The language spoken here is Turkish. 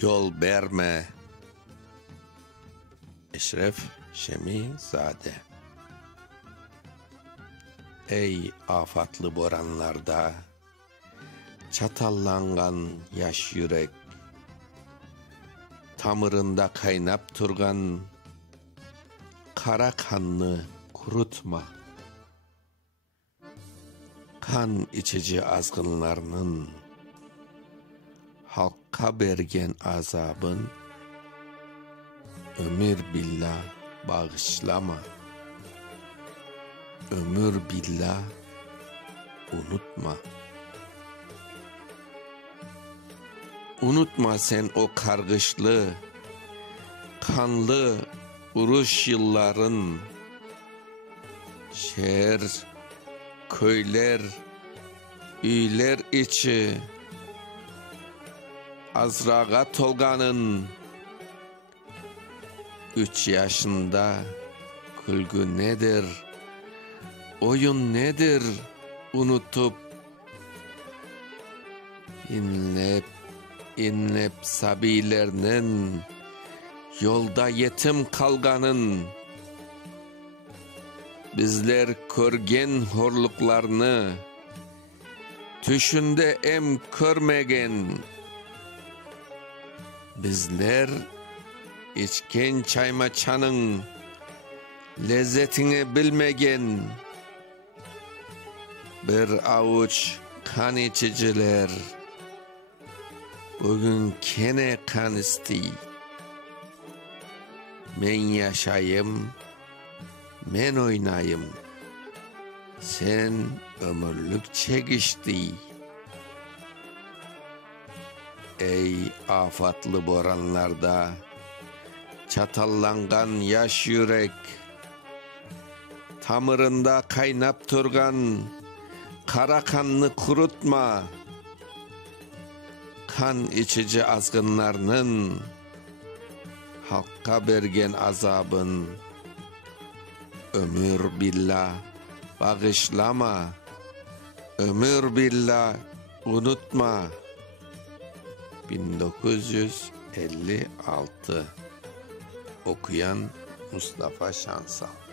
Yol verme. Eşref Şemizade. Ey afatlı boranlarda çatallangan yaş yürek, tamırında kaynap turgan kara kanını kurutma. Kan içici azgınlarının halka bergen azabın ömür billah bağışlama. Ömür billah unutma. Unutma sen o kargışlı, kanlı uruş yılların, şehir, köyler, üyler içi azrağa tolganın 3 yaşında külgü nedir, oyun nedir unutup inlep sabilerinin yolda yetim kalganın, bizler körgen horluklarını tüşünde em körmegen, bizler içken çaymaçanın lezzetini bilmegen bir avuç kan içiciler bugün kene kan isti. Men yaşayım, men oynayım, sen ömürlük çekişti. Ey afatlı boranlarda çatallangan yaş yürek, tamırında kaynap turgan kara kanını kurutma. Kan içici azgınlarının halka bergen azabın ömür billah bağışlama. Ömür billah unutma. 1956. Okuyan Mustafa Şansal.